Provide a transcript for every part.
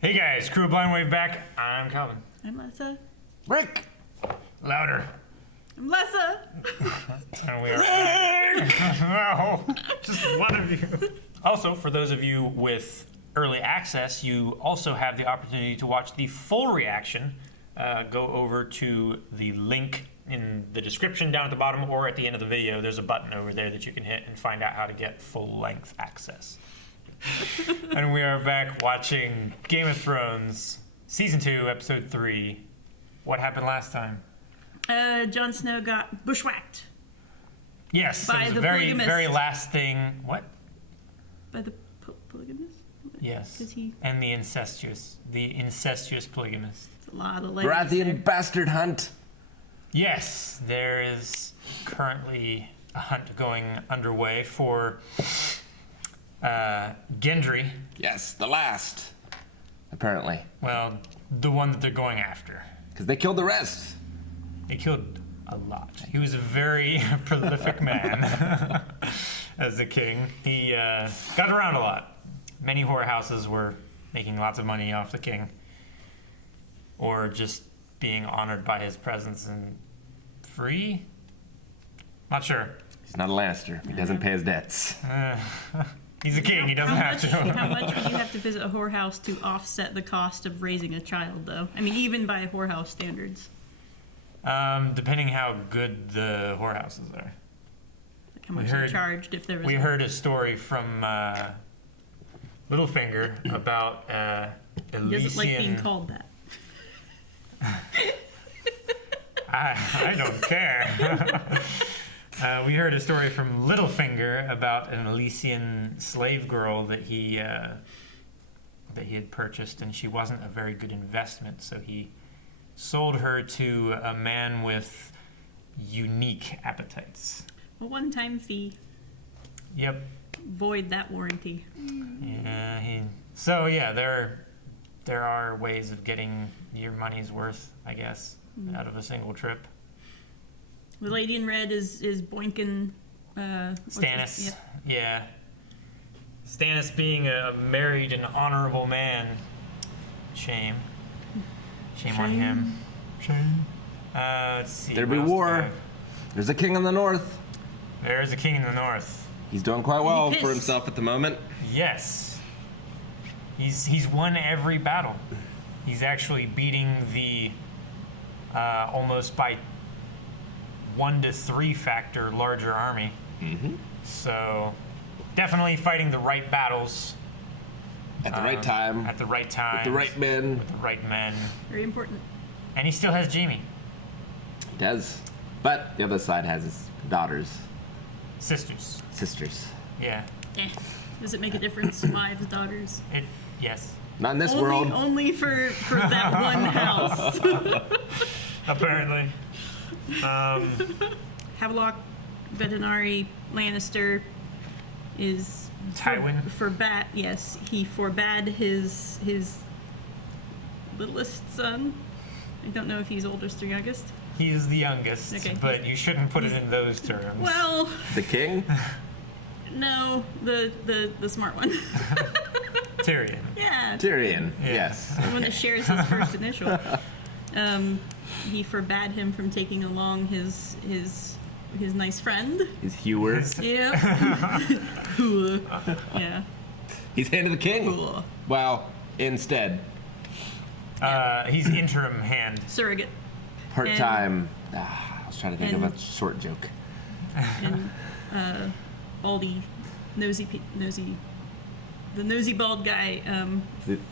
Hey guys, Crew of Blind Wave back. I'm Calvin. I'm Lessa. Rick! Louder. I'm Lessa. And we are Rick! No, just one of you. Also, for those of you with early access, you also have the opportunity to watch the full reaction. Go over to the link in the description down at the bottom or at the end of the video. There's a button over there that you can hit and find out how to get full-length access. And we are back watching Game of Thrones, Season 2, Episode 3. What happened last time? Jon Snow got bushwhacked. Yes, By that was the the very, polygamist. very last thing. What? By the polygamist? Yes. 'Cause he- And the incestuous polygamist. It's a lot of ladies Baratheon there. bastard hunt. Yes, there is currently a hunt going underway for Gendry. Yes, the last. Apparently. Well, the one that they're going after. Because they killed the rest. They killed a lot. He was a very prolific man as the king. He got around a lot. Many whorehouses were making lots of money off the king. Or just being honored by his presence and free? Not sure. He's not a Lannister. He doesn't pay his debts. He's a king. He doesn't have to. How much would you have to visit a whorehouse to offset the cost of raising a child, though? I mean, even by whorehouse standards. Depending how good the whorehouses are. Like how much they charged if there was... We heard a story from Littlefinger about Elysian... He doesn't like being called that. I don't care. We heard a story from Littlefinger about an Elysian slave girl that he had purchased, and she wasn't a very good investment, so he sold her to a man with unique appetites. A one-time fee. Yep. Void that warranty. Yeah. So yeah, there are ways of getting your money's worth, I guess, out of a single trip. The lady in red is boinking... Stannis. Yep. Yeah. Stannis being a married and honorable man. Shame on him. Shame. Let's see. There be what else do we war. have? There's a king in the north. There's a king in the north. He's doing quite well pissed? for himself at the moment. Yes. He's won every battle. He's actually beating the almost by 1 to 3 factor larger army. Mm-hmm. So definitely fighting the right battles. At the right time. At the right time. With the right men. With the right men. Very important. And he still has Jaime. He does. But the other side has his daughters. Sisters. Yeah. Does it make a difference? Wives, daughters? Yes. Not in this only, world. Only for that one house. Apparently. Havelock Veterinary Lannister is... Tywin. He forbade his littlest son. I don't know if he's oldest or youngest. He is the youngest, Okay. but you shouldn't put it in those terms. Well, The king? no, the smart one. Tyrion. Yeah. Tyrion. Yeah. Yes. The one that shares his first initial. He forbade him from taking along his nice friend. He's Hewer. Yeah. Yeah. He's hand of the king. Cool. Well, instead. He's interim hand. Surrogate. Part-time. I was trying to think of and- a short joke. And baldy, nosy, the nosy bald guy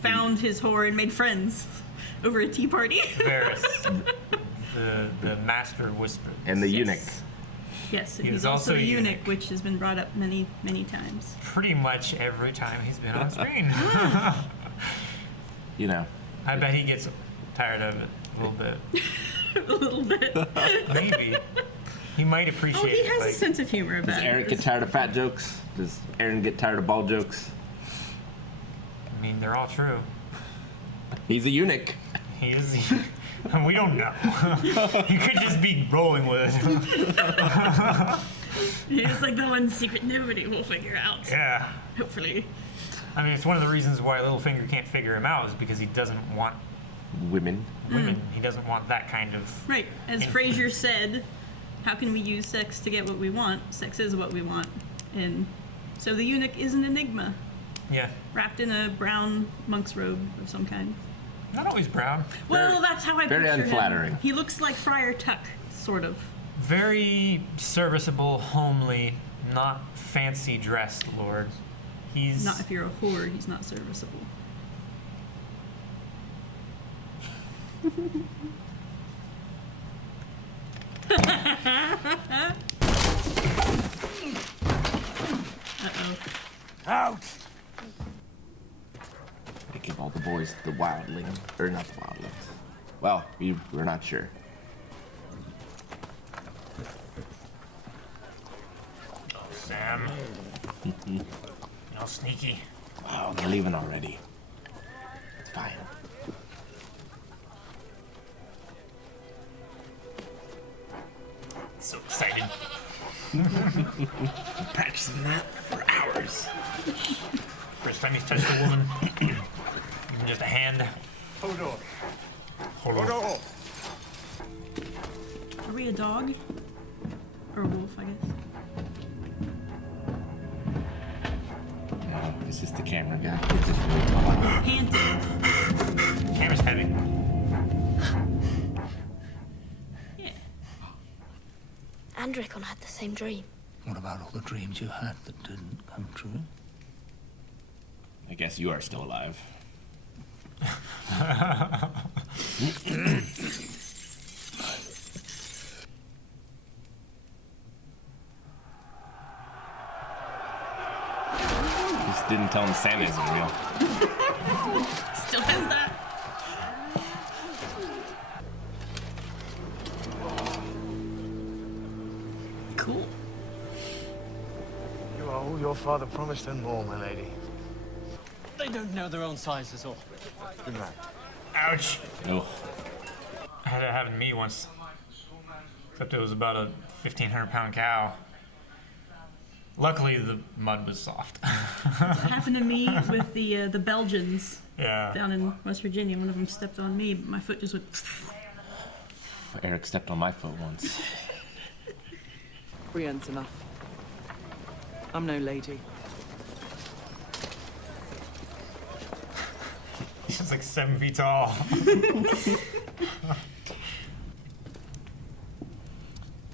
found his whore and made friends over a tea party. Varys. the master whisper. And the Yes. eunuch. Yes, and He was he's also also a a eunuch, eunuch. which has been brought up many, many times. Pretty much every time he's been on screen. You know. I bet he gets tired of it a little bit. A little bit. Maybe. He might appreciate Oh, he it. has a like, sense of humor about Does it. Eric get tired of fat jokes? Does Aaron get tired of bald jokes? I mean, they're all true. He's a eunuch. He is. We don't know. You could just be rolling with it. It's like the one secret nobody will figure out. Yeah. Hopefully. I mean, it's one of the reasons why Littlefinger can't figure him out is because he doesn't want Women. women. He doesn't want that kind of... Right. As Frasier said, how can we use sex to get what we want? Sex is what we want. And so the eunuch is an enigma, Yeah. wrapped in a brown monk's robe of some kind. Not always brown. Well, that's how I very picture unflattering. him. He looks like Friar Tuck, sort of. Very serviceable, homely, not fancy dressed lord. He's... Not if you're a whore, he's not serviceable. Uh-oh. Out! They give all the boys the wildling, or not the wildlings. Well, we're not sure. Oh, Sam. All sneaky. Oh, they're leaving already. It's fine. So excited. Been practicing that for hours. First time he's touched a woman. Even just a hand. Hold on. Hold Hold on. on. Are we a dog? Or a wolf, I guess. No, it's just the camera guy. It's just really tall. Panting. Camera's heavy. Yeah. And Rickon had the same dream. What about all the dreams you had that didn't come true? I guess you are still alive. Just didn't tell him Santa isn't real. Still has that. Cool. You are all your father promised and more, my lady. They don't know their own size at all. Good man. Ouch. Oh, I had that happen to me once. Except it was about a 1,500-pound cow. Luckily, the mud was soft. It happened to me with the Belgians Yeah. down in West Virginia. One of them stepped on me, but my foot just went. Eric stepped on my foot once. Brienne's enough. I'm no lady. He's just like 7 feet tall.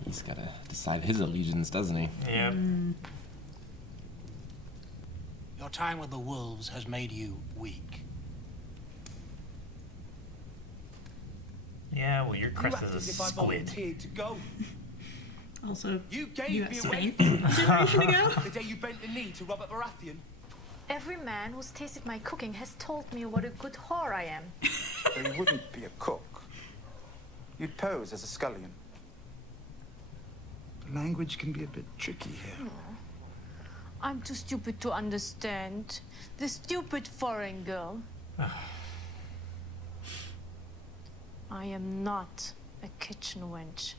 He's gotta decide his allegiance, doesn't he? Yep. Your time with the wolves has made you weak. Yeah, well, your crest is a squid. volunteered to go. Also, You gave you got me away spanked a generation ago. the day you bent the knee to Robert Baratheon. Every man who's tasted my cooking has told me what a good whore I am. But you wouldn't be a cook. You'd pose as a scullion. The language can be a bit tricky here. I'm too stupid to understand. The stupid foreign girl. I am not a kitchen wench.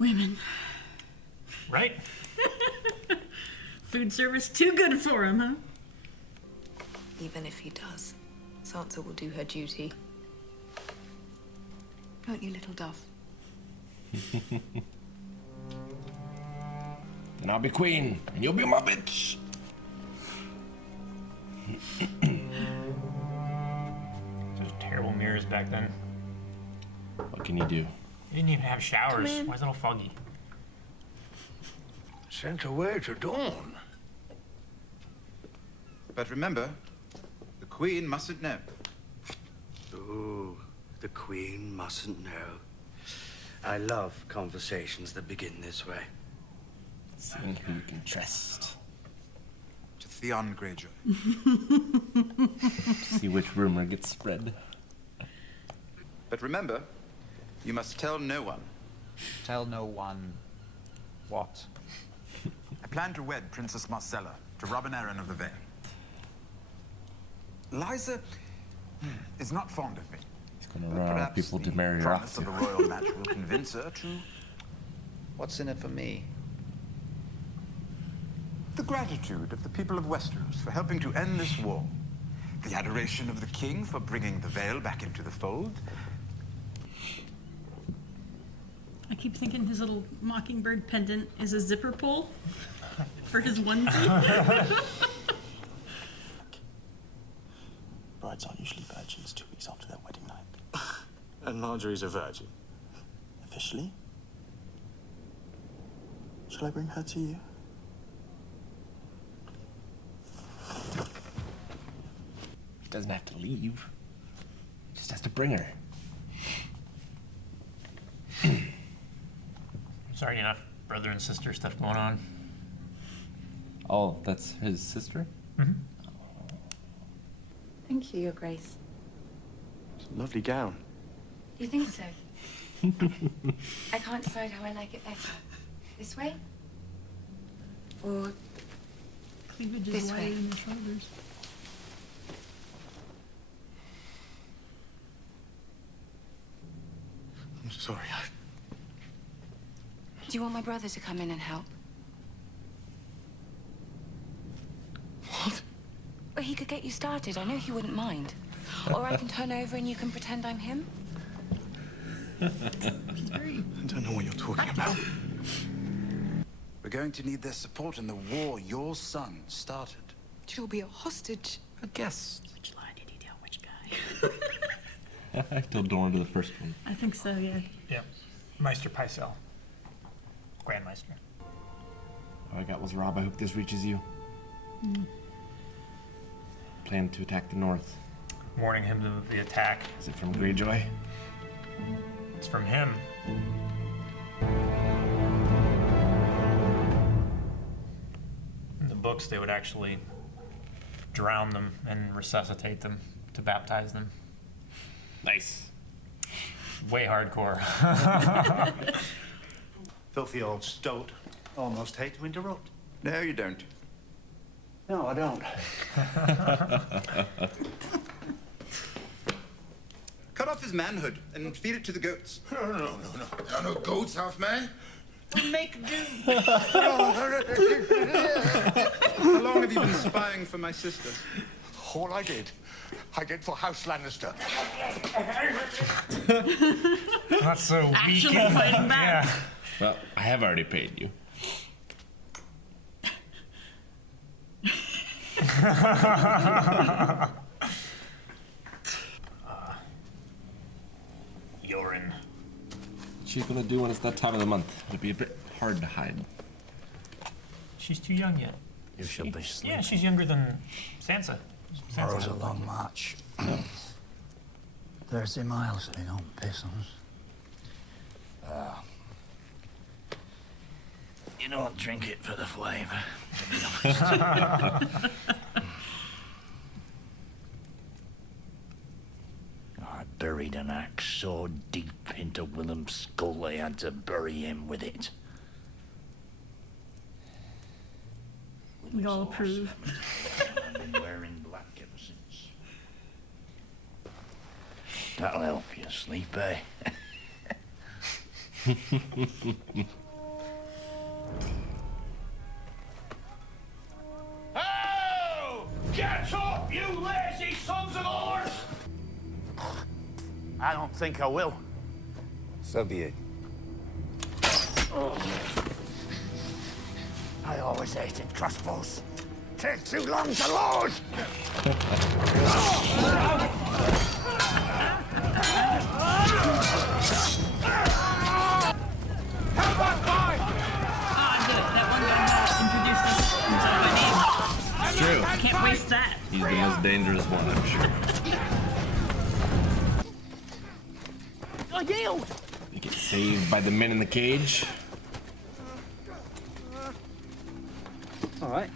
Women. Right? Food service too good for him, huh? Even if he does, Sansa will do her duty. Won't you, little dove? Then I'll be queen, and you'll be my bitch. There's terrible mirrors back then. What can you do? You didn't even have showers. Come in. Why is it all foggy? Sent away to dawn. But remember, the Queen mustn't know. Ooh, the Queen mustn't know. I love conversations that begin this way. Seeing who you can trust. To Theon Greyjoy. See which rumor gets spread. But remember, you must tell no one. Tell no one what? I plan to wed Princess Marcella to Robin Arryn of the Vale. Liza is not fond of me. He's gonna run out of people to marry her off promise of to. a royal match will convince her to... What's in it for me? The gratitude of the people of Westeros for helping to end this war. The adoration of the king for bringing the veil back into the fold. I keep thinking his little mockingbird pendant is a zipper pull for his onesie. Brides aren't usually virgins 2 weeks after their wedding night. And Marjorie's a virgin. Officially? Shall I bring her to you? He doesn't have to leave. He just has to bring her. Sorry, enough brother and sister stuff going on. Oh, that's his sister? Mm-hmm. Thank you, Your Grace. It's a lovely gown. You think so? I can't decide how I like it better. This way? Or Cleavage This is wider way. than the shoulders. I'm sorry. do you want my brother to come in and help? What? Well, he could get you started. I know he wouldn't mind. Or I can turn over and you can pretend I'm him. She's very... I don't know what you're talking about. We're going to need their support in the war your son started. She'll be a hostage. A guest. Which lie did he tell which guy? I told Doran to the first one. I think so, yeah. Yeah. Meister Pycelle. Grand Meister. All I got was Rob. I hope this reaches you. Plan to attack the north. Warning him of the attack. Is it from Greyjoy? It's from him. In the books, they would actually drown them and resuscitate them to baptize them. Nice. Way hardcore. Filthy old stoat. Almost hate to interrupt. No, you don't. No, I don't. Cut off his manhood and feed it to the goats. No. There are no goats, half man. Make do. How long have you been spying for my sister? All I did for House Lannister. Not so weak. Actually fighting back. Yeah. Well, I have already paid you. Yoren. She's gonna do when it's that time of the month. It'll be a bit hard to hide. She's too young yet. You shall be sleeping. Yeah, she's younger than Sansa. Tomorrow's a long march. 30 miles if you don't piss on us. You don't drink it for the flavour, to be honest. I buried an axe so deep into Willem's skull they had to bury him with it. We all approve. I've been wearing black ever since. That'll help you sleep, eh? Oh! Get up, you lazy sons of whores! I don't think I will. So be it. I always hated crossbows. Take too long to load! I did it. That one guy introduced us by name. True. I can't waste that. He's the most dangerous one, I'm sure. I yield! You get saved by the men in the cage. All right.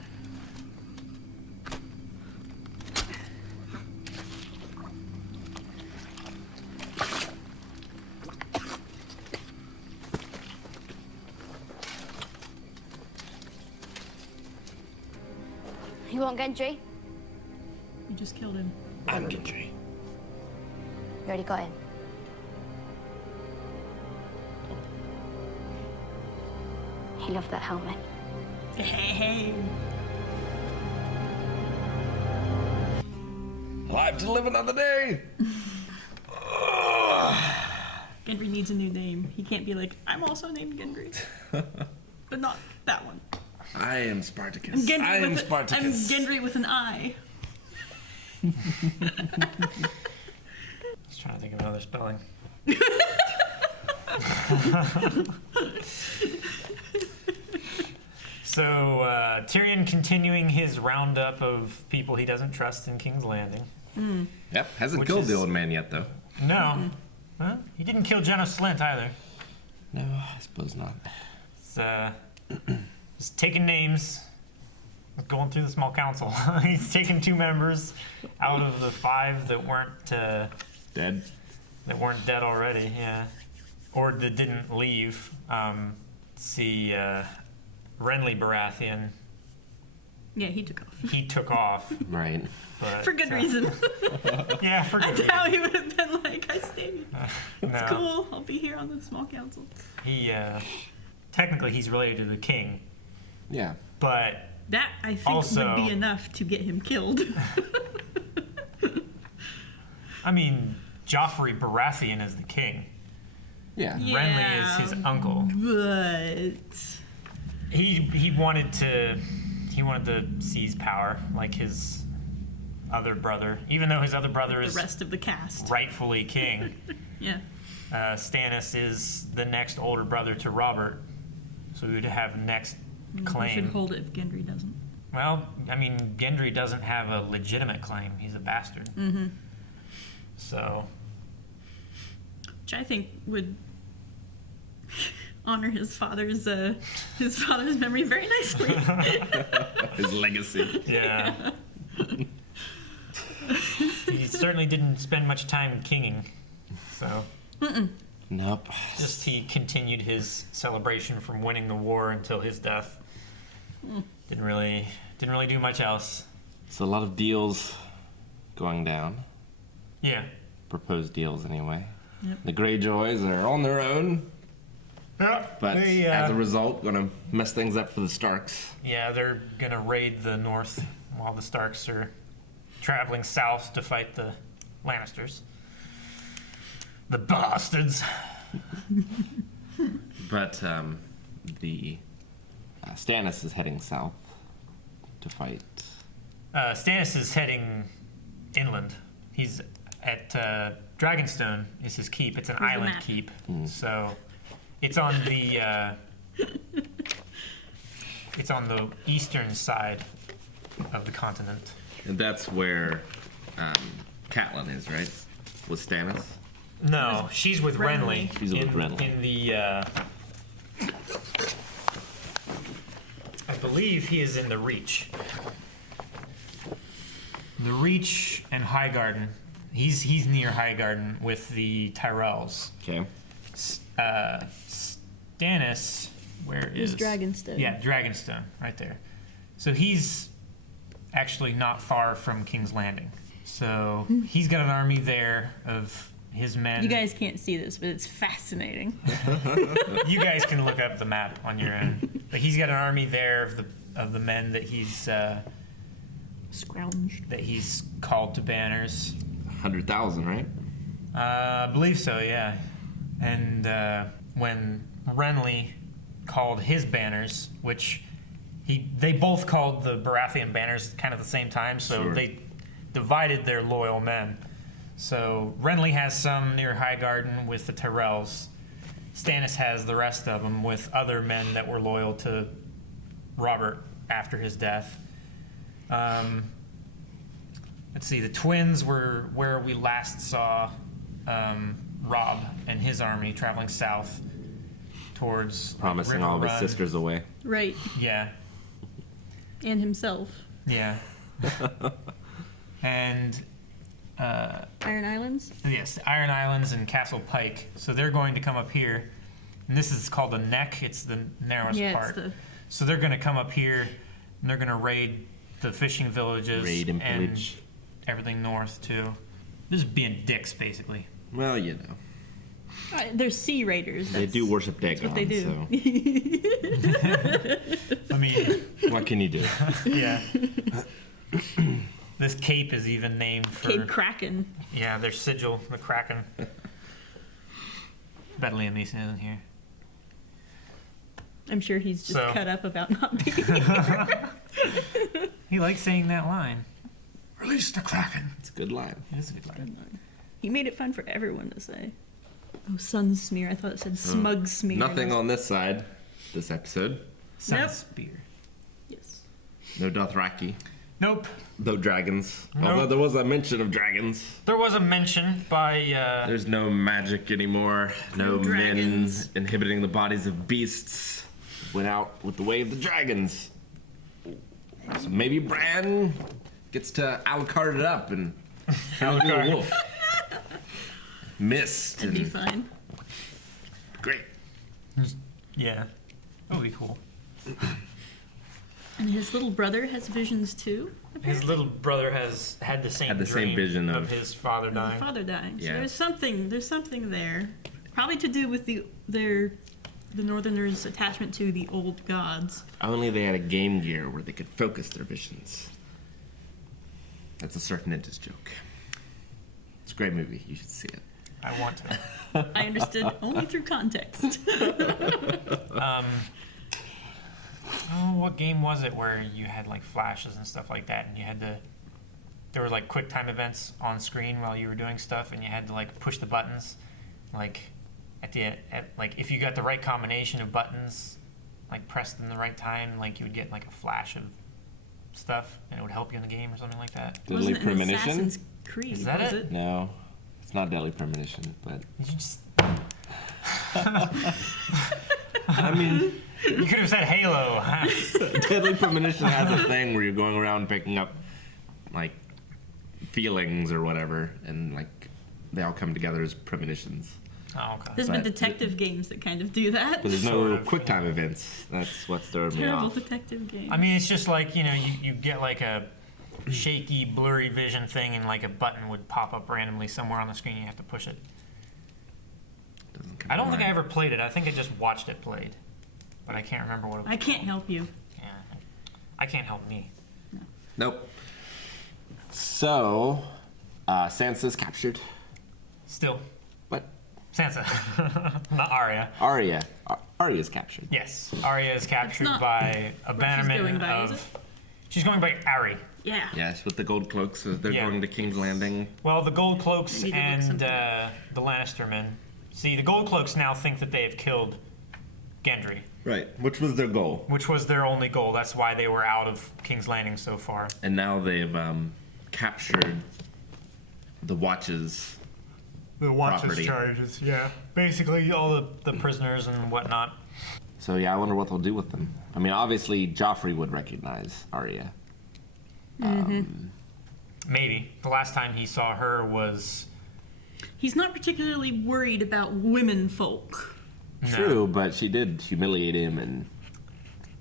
You want Gendry? You just killed him. I'm Gendry. You already got him. He loved that helmet. Hey. Alive to live another day. Gendry needs a new name. He can't be like, I'm also named Gendry. But not that one. I am Spartacus. I'm Gendry, I am I'm Spartacus. Gendry with an I. I was trying to think of another spelling. So Tyrion continuing his roundup of people he doesn't trust in King's Landing. Yep, hasn't Which killed is- the old man yet, though. No. Huh? He didn't kill Jenna Slint either. No, I suppose not. It's, just taking names, going through the small council. He's taken 2 members out of the 5 that weren't Dead. that weren't dead already, yeah, or that didn't leave. See, Renly Baratheon. Yeah, he took off. He took off. Right. But, For good reason. Yeah, for I good doubt reason. he would have been like, I stayed. It's No. cool. I'll be here on the small council. He technically he's related to the king, Yeah. but That, I think, Also- would be enough to get him killed. I mean, Joffrey Baratheon is the king. Yeah. Renly is his uncle. But He wanted to seize power like his other brother, even though his other brother the is rest of the cast. rightfully king. Yeah. Stannis is the next older brother to Robert, so he would have next We should claim. hold it if Gendry doesn't. Well, I mean, Gendry doesn't have a legitimate claim. He's a bastard. Mm-hmm. So, Which I think would honor his father's memory very nicely. His legacy. yeah. He certainly didn't spend much time kinging, so Nope. just he continued his celebration from winning the war until his death. Didn't really do much else. So a lot of deals going down. Yeah. Proposed deals, anyway. Yep. The Greyjoys are on their own, Yeah. but as a result, going to mess things up for the Starks. Yeah, they're gonna raid the north while the Starks are traveling south to fight the Lannisters. The bastards. But the Stannis is heading south to fight. Stannis is heading inland. He's at Dragonstone is his keep. It's an Where's the island map? keep, so it's on the eastern side of the continent. And that's where Catelyn is, right? With Stannis? No, she's with Renly. She's with Renly. In the, I believe he is in the Reach. The Reach and Highgarden. He's near Highgarden with the Tyrells. Okay. Stannis, where is Dragonstone. Yeah, Dragonstone, right there. So he's actually not far from King's Landing. So he's got an army there of his men. You guys can't see this, but it's fascinating. You guys can look up the map on your own. But he's got an army there of the men that he's Scrounged. that he's called to banners. 100,000, right? I believe so, yeah. And when Renly called his banners, which they both called the Baratheon banners kind of the same time, so Sure. they divided their loyal men. So Renly has some near Highgarden with the Tyrells. Stannis has the rest of them with other men that were loyal to Robert after his death. Let's see, the twins were where we last saw Robb and his army traveling south towards Promising River all of his Run. sisters away. Right. Yeah, And himself. yeah. And Iron Islands? yes, Iron Islands and Castle Pike. So they're going to come up here, and this is called the Neck. It's the narrowest Yeah, it's part. the- So they're going to come up here, and they're going to raid the fishing villages Raid and pillage. everything north too. Just being dicks, basically. Well, you know. They're sea raiders. They do worship Dagon, That's what they do. so I mean, what can you do? yeah. This cape is even named for... Cape Kraken. Yeah, their sigil, the Kraken. Bet Liam Neeson isn't here. I'm sure he's just So- cut up about not being here. He likes saying that line. Release the Kraken. It's a good line. It is a good line. He made it fun for everyone to say. Oh, sun smear. I thought it said smug smear. Nothing on this side, this episode. Sun Nope. spear. Yes. No Dothraki. Nope. No dragons. Nope. Although there was a mention of dragons. There was a mention by... There's no magic anymore. No No dragons. men inhibiting the bodies of beasts. Went out with the way of the dragons. So maybe Bran gets to Alucard it up and turn into a wolf. Mist. That'd be and fine. great. Yeah. That would be cool. And his little brother has visions too. His little brother has had the same same vision of of his father His dying. father dying. So Yeah. there's something there. Probably to do with the Northerners' attachment to the old gods. Only they had a Game Gear where they could focus their visions. That's a Surf Ninjas joke. It's a great movie. You should see it. I want to. I understood only through context. Oh, what game was it where you had like flashes and stuff like that, and you had to? There were like quick time events on screen while you were doing stuff, and you had to like push the buttons, like like if you got the right combination of buttons, like pressed in the right time, like you would get like a flash of stuff, and it would help you in the game or something like that. Deadly Wasn't it in Premonition? Assassin's Creed? Is that was it? No, it's not Deadly Premonition, but You just. I mean, You could have said Halo. Deadly Premonition has a thing where you're going around picking up like feelings or whatever, and like they all come together as premonitions. Oh, okay. There's been But- detective games that kind of do that. But there's no Sort of, quick time events. That's what's throwing me Terrible off. detective game. I mean, it's just like, you get like a shaky, blurry vision thing, and like a button would pop up randomly somewhere on the screen. You have to push it. Doesn't come I don't to think I mind. ever played it. I think I just watched it played, but I can't remember what it was. I can't help you. Yeah, I can't help me. Nope. So, Sansa's captured. Still, What? Sansa, not Arya. Arya. Arya's captured. Yes, Arya is captured not by a bannerman going by, is of. She's going by Ari. Yeah. Yes, with the gold cloaks. They're Yeah. going to King's Landing. Well, the Gold Cloaks Maybe they look and something the Lannister men. See, the Gold Cloaks now think that they have killed Gendry, Right. Which was their goal. which was their only goal. That's why they were out of King's Landing so far. And now they've captured the Watch's The Property. charges, yeah. Basically, all the prisoners and whatnot. So yeah, I wonder what they'll do with them. I mean, obviously Joffrey would recognize Arya. Maybe. The last time he saw her was... He's not particularly worried about women folk. No. True, but she did humiliate him, and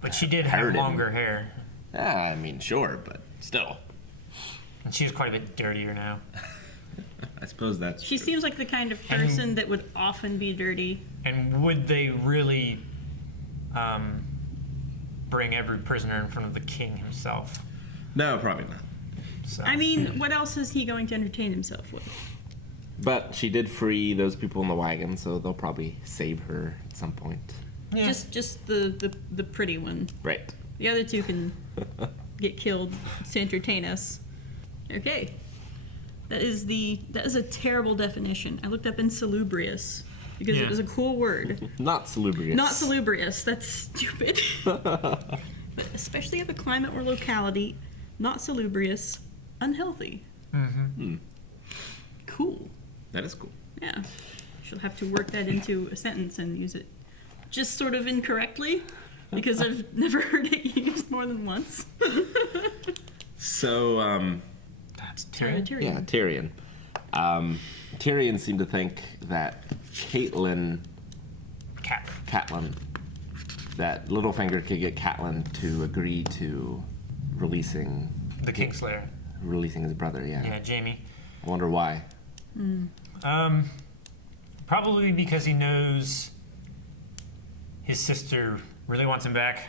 But she did Hurt have him. longer hair. I mean, sure, but still, And she's quite a bit dirtier now. I suppose that's. She true. seems like the kind of person that would often be dirty. And would they really bring every prisoner in front of the king himself? No, probably not. So. I mean, what else is he going to entertain himself with? But she did free those people in the wagon, so they'll probably save her at some point. Yeah. Just the pretty one. Right. The other two can get killed to entertain us. Okay. That is a terrible definition. I looked up insalubrious because Yeah. it was a cool word. Not salubrious. Not salubrious. That's stupid. But especially of a climate or locality, not salubrious, unhealthy. Cool. That is cool. Yeah. She'll have to work that into a sentence and use it just sort of incorrectly because I've never heard it used more than once. So, That's Sorry, Tyrion. yeah, Tyrion. Tyrion seemed to think that Catelyn, that Littlefinger could get Catelyn to agree to releasing The Kingslayer. his brother. Yeah. Yeah, Jamie. I wonder why. Probably because he knows his sister really wants him back.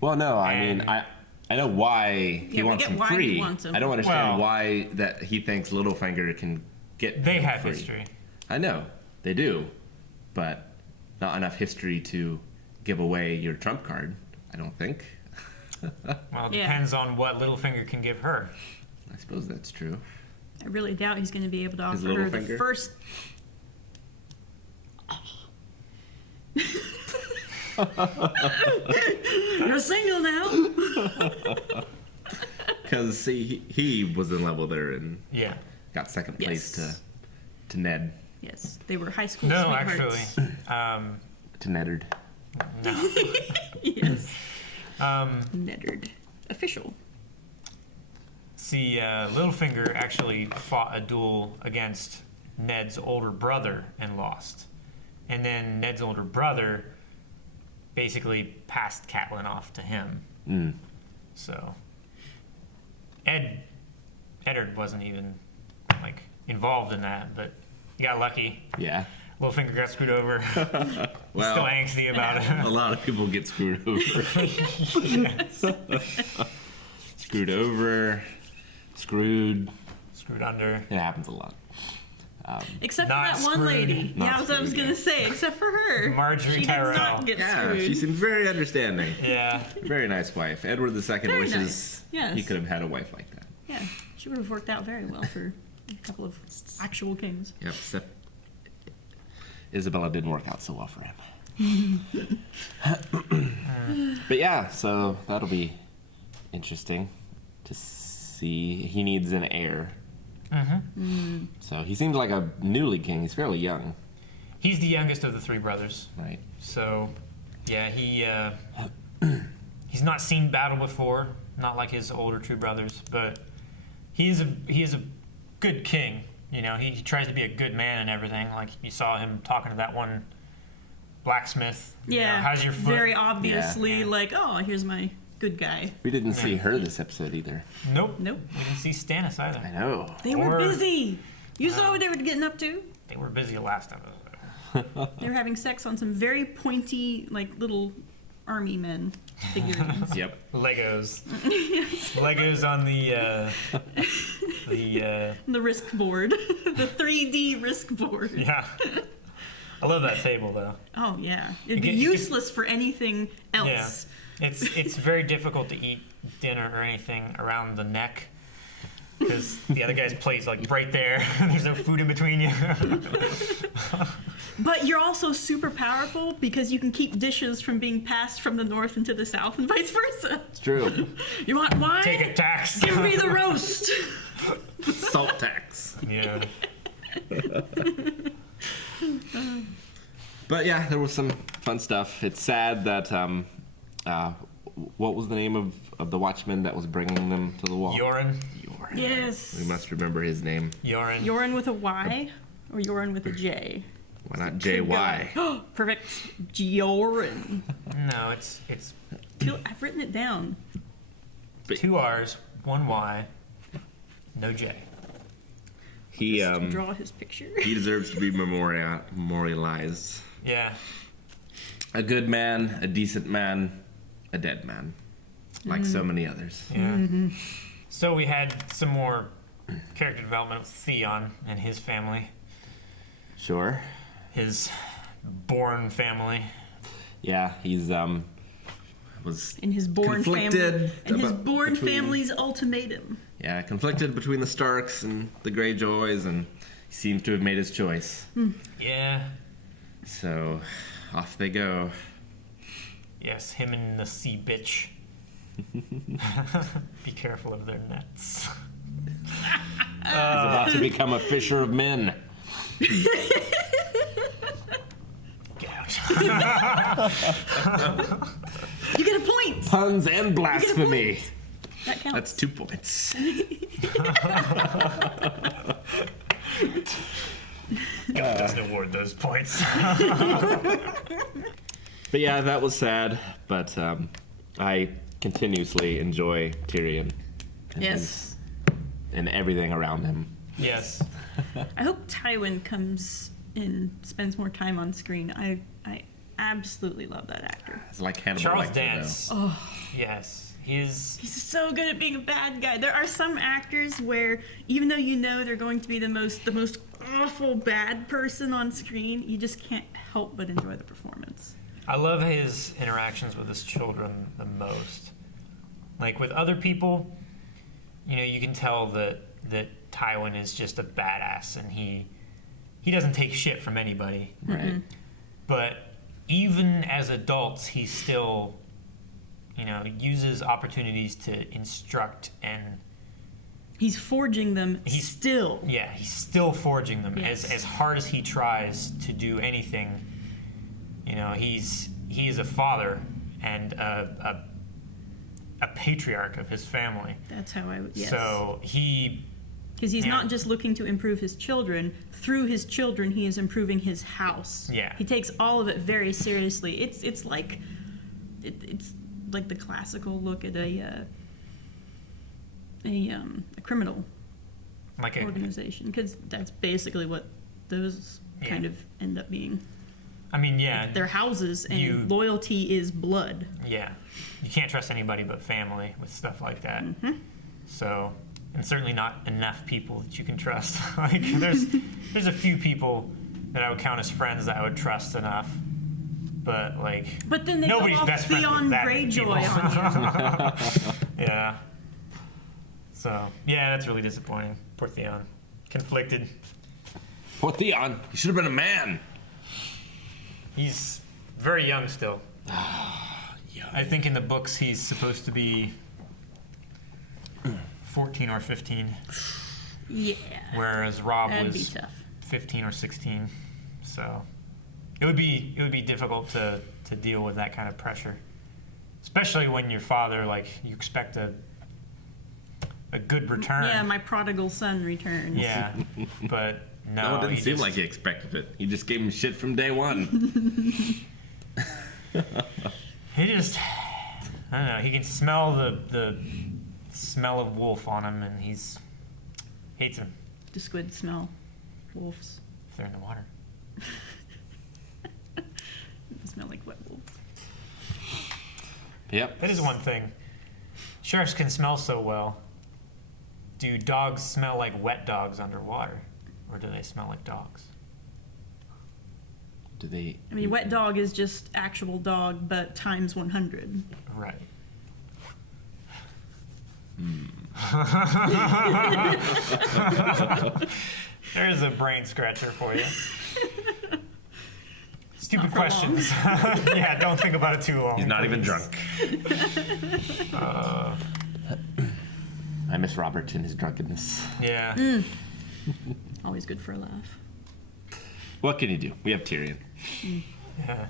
Well, no, I mean, And I know why he Yeah, we wants get him why he free. wants him. I don't understand Well- why that he thinks Littlefinger can get They him have free. history. I know they do, but not enough history to give away your trump card. I don't think. Well, it Yeah. depends on what Littlefinger can give her. I suppose that's true. I really doubt he's going to be able to His offer her the Littlefinger? first. You're single now. Because he was in love with her and Yeah. got second place Yes. to Ned. Yes, they were high school No, sweethearts. actually. To Neddard. No. Yes. Neddard. Official. See, Littlefinger actually fought a duel against Ned's older brother and lost. And then Ned's older brother basically passed Catelyn off to him. Mm. So Eddard wasn't even like involved in that, but he got lucky. Yeah. Littlefinger got screwed over. Well, Still angsty about it. A lot of people get screwed over. Screwed over. Screwed. Screwed under. It happens a lot. Except for Not that one screwed. lady. Not Yeah, that's what I was screwed, going to say. Except for her. Marjorie she did Tyrell. not get Yeah, screwed. she seemed very understanding. Yeah. Very nice wife. Edward II Very wishes nice. Yes. he could have had a wife like that. Yeah, she would have worked out very well for a couple of actual kings. Yep, except Isabella didn't work out so well for him. But yeah, so that'll be interesting to see. He needs an heir. Mm-hmm. So he seems like a newly king. He's fairly young. He's the youngest of the three brothers. Right. So, yeah, he's not seen battle before, not like his older two brothers, but he is a good king. You know, he tries to be a good man and everything. Like you saw him talking to that one blacksmith. You Yeah, know, how's your foot? very obviously Yeah. like, oh, here's my good guy. We didn't see her this episode either. Nope. Nope. We didn't see Stannis either. I know. They were busy. You saw what they were getting up to? They were busy last episode. They were having sex on some very pointy, like, little army men figurines. Yep. Legos. Legos on the The risk board. The 3D risk board. yeah. I love that table though. Oh, yeah. It'd be You get- useless for anything else. Yeah. It's very difficult to eat dinner or anything around the neck because the other guy's plate's like right there. There's no food in between you. But you're also super powerful because you can keep dishes from being passed from the north into the south and vice versa. It's true. You want wine? Take a tax. Give me the roast. Salt tax. Yeah. But yeah, there was some fun stuff. It's sad that what was the name of the watchman that was bringing them to the wall? Yoren. Yes. We must remember his name. Yoren. Yoren with a Y or Yoren with a J? Why not J.Y.? Perfect. Yoren. No, it's I've written it down. 2 R's, 1 Y, no J. He Just to draw his picture. he deserves to be memorialized. Yeah. A good man, a decent man, a dead man, like so many others. Yeah. So we had some more character development with Theon and his family, Sure. his born family. Yeah, he's was In his born conflicted family. And his about- born between- family's ultimatum. Yeah, conflicted between the Starks and the Greyjoys, and he seems to have made his choice. Yeah. So off they go. Yes, him and the sea bitch. Be careful of their nets. He's about to become a fisher of men. Get out. You get a point. Puns and blasphemy. That counts. That's 2 points. God doesn't award those points. But yeah, that was sad. But I continuously enjoy Tyrion. And Yes. and everything around him. Yes. I hope Tywin comes in, spends more time on screen. I absolutely love that actor. It's like Hannibal Charles Lecter, Dance. Oh. Yes. He's so good at being a bad guy. There are some actors where, even though you know they're going to be the most awful bad person on screen, you just can't help but enjoy the performance. I love his interactions with his children the most. Like with other people, you know, you can tell that Tywin is just a badass and he doesn't take shit from anybody. Right. But even as adults, he still, you know, uses opportunities to instruct and he's forging them still. Yeah, he's still forging them. Yes. As hard as he tries to do anything, you know, he is a father and a patriarch of his family. That's how I would. Yes. So because he's not just looking to improve his children. Through his children, he is improving his house. Yeah. He takes all of it very seriously. It's like the classical look at a criminal organization, because that's basically what those kind of end up being. I mean, yeah. Their houses, and loyalty is blood. Yeah. You can't trust anybody but family with stuff like that. Mm-hmm. So, and certainly not enough people that you can trust. Like, there's a few people that I would count as friends that I would trust enough. But, like, then they nobody's go off best friends Theon with that Greyjoy on you. Yeah. So, yeah, that's really disappointing. Poor Theon. Conflicted. Poor Theon. He should have been a man. He's very young still. I think in the books he's supposed to be 14 or 15. Yeah. Whereas Robb That'd was be tough. 15 or 16. So it would be difficult to deal with that kind of pressure. Especially when your father, like, you expect a good return. Yeah, my prodigal son returns. Yeah. But no, it didn't seem like he expected it. He just gave him shit from day one. He just, I don't know, he can smell the smell of wolf on him, and hates him. The squid smell wolves. If they're in the water. They smell like wet wolves. Yep. That is one thing. Sharks can smell so well. Do dogs smell like wet dogs underwater? Or do they smell like dogs? Do they... I mean, wet dog is just actual dog, but times 100. Right. There's a brain scratcher for you. Stupid questions. Yeah, don't think about it too long. He's not even drunk. I miss Robert in his drunkenness. Yeah. Always good for a laugh. What can you do? We have Tyrion. Yeah.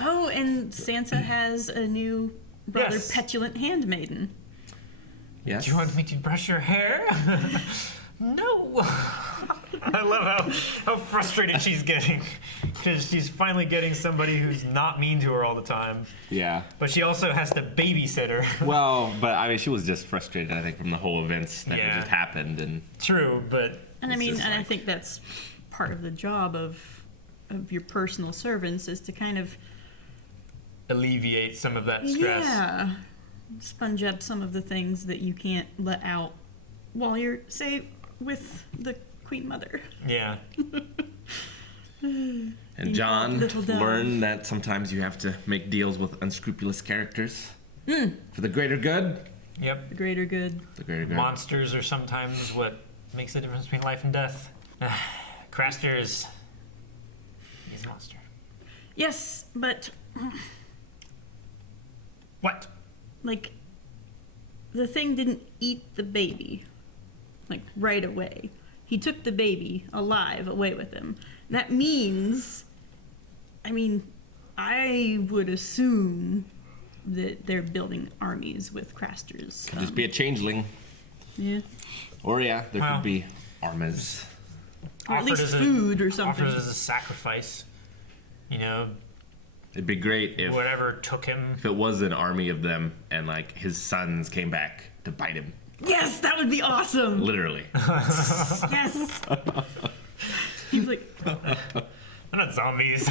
Oh, and Sansa has a new rather petulant handmaiden. Yes. Do you want me to brush your hair? No. I love how frustrated she's getting, because she's finally getting somebody who's not mean to her all the time. Yeah. But she also has to babysit her. Well, but I mean, she was just frustrated, I think, from the whole events that had just happened. And true, but... And I mean, and I think that's part of the job of your personal servants, is to kind of... alleviate some of that stress. Yeah. Sponge up some of the things that you can't let out while you're, say, with the Queen Mother. Yeah. And Jon learned that sometimes you have to make deals with unscrupulous characters for the greater good. Yep. The greater good. The greater good. Monsters are sometimes what makes the difference between life and death. Craster he's a monster. Yes, but... What? Like, the thing didn't eat the baby, like, right away. He took the baby alive away with him. That means, I mean, I would assume that they're building armies with Crasters. Could just be a changeling. Yeah. Or, yeah, there could be armies. Or at least food or something. Offered as a sacrifice. You know, it'd be great if whatever took him. If it was an army of them and like his sons came back to bite him. Yes, that would be awesome. Literally. Yes. He's like, they're not zombies.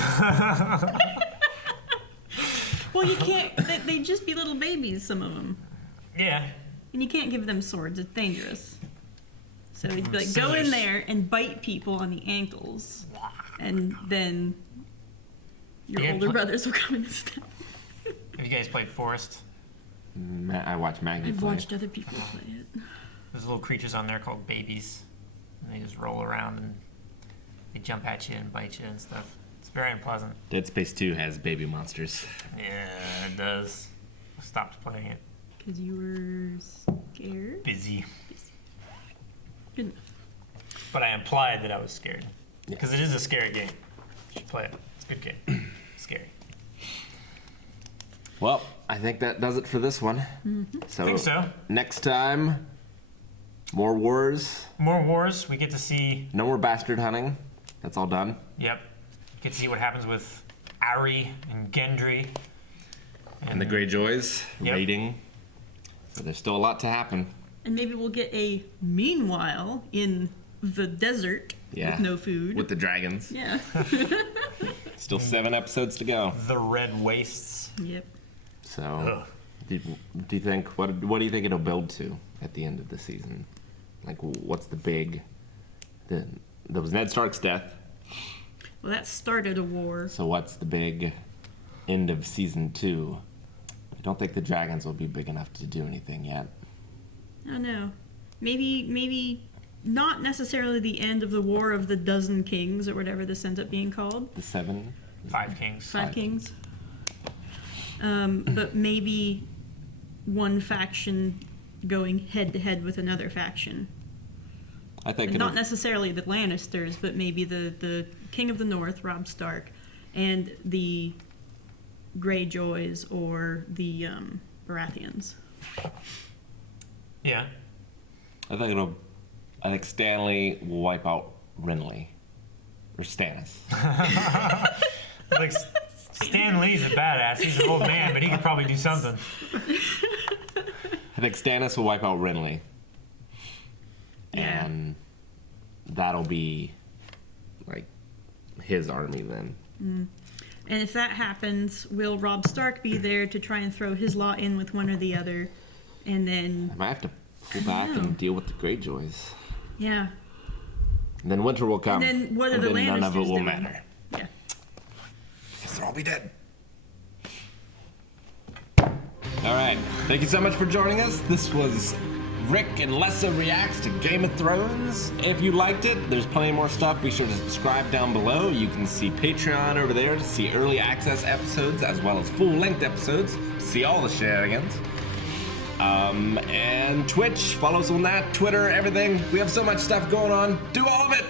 Well, you can't. They'd just be little babies, some of them. Yeah. And you can't give them swords. It's dangerous. So he'd be like, go in there and bite people on the ankles. And then your older brothers will come and stab. Have you guys played Forest? I watched Maggie I've play. watched other people play it. There's little creatures on there called babies. And they just roll around and they jump at you and bite you and stuff. It's very unpleasant. Dead Space 2 has baby monsters. Yeah, it does. I stopped playing it. Because you were scared? Busy. Good enough. But I implied that I was scared. Because it is a scary game. You should play it. It's a good game. Scary. Well, I think that does it for this one. Mm-hmm. So, I think so. Next time, more wars. More wars. We get to see... No more bastard hunting. That's all done. Yep. Get to see what happens with Arya and Gendry. And the Greyjoys raiding. So there's still a lot to happen. And maybe we'll get a meanwhile in the desert with no food. With the dragons. Yeah. Still 7 episodes to go. The Red Wastes. Yep. So, do you think, what do you think it'll build to at the end of the season? Like, what's the big... There was Ned Stark's death. Well, that started a war. So what's the big end of season 2? I don't think the dragons will be big enough to do anything yet. I don't know. Maybe not necessarily the end of the War of the Dozen Kings or whatever this ends up being called. The 7? 5 Kings. 5 Kings. But maybe one faction going head to head with another faction. I think And not necessarily the Lannisters, but maybe the King of the North, Robb Stark, and the Greyjoys or the Baratheons. Yeah. I think Stanley will wipe out Renly. Or Stannis. Like, Stan Lee's a badass. He's an old man, but he could probably do something. I think Stannis will wipe out Renly. Yeah. And that'll be, like, his army then. Mm. And if that happens, will Robb Stark be there to try and throw his law in with one or the other? And then... I might have to pull back and deal with the Greyjoys. Yeah. And then winter will come. And then what are the then none of it Lannisters will doing? matter. Yeah. Guess they'll all be dead. All right. Thank you so much for joining us. This was Rick and Lessa Reacts to Game of Thrones. If you liked it, there's plenty more stuff. Be sure to subscribe down below. You can see Patreon over there to see early access episodes as well as full-length episodes. See all the shenanigans. And Twitch, follow us on that, Twitter, everything. We have so much stuff going on. Do all of it.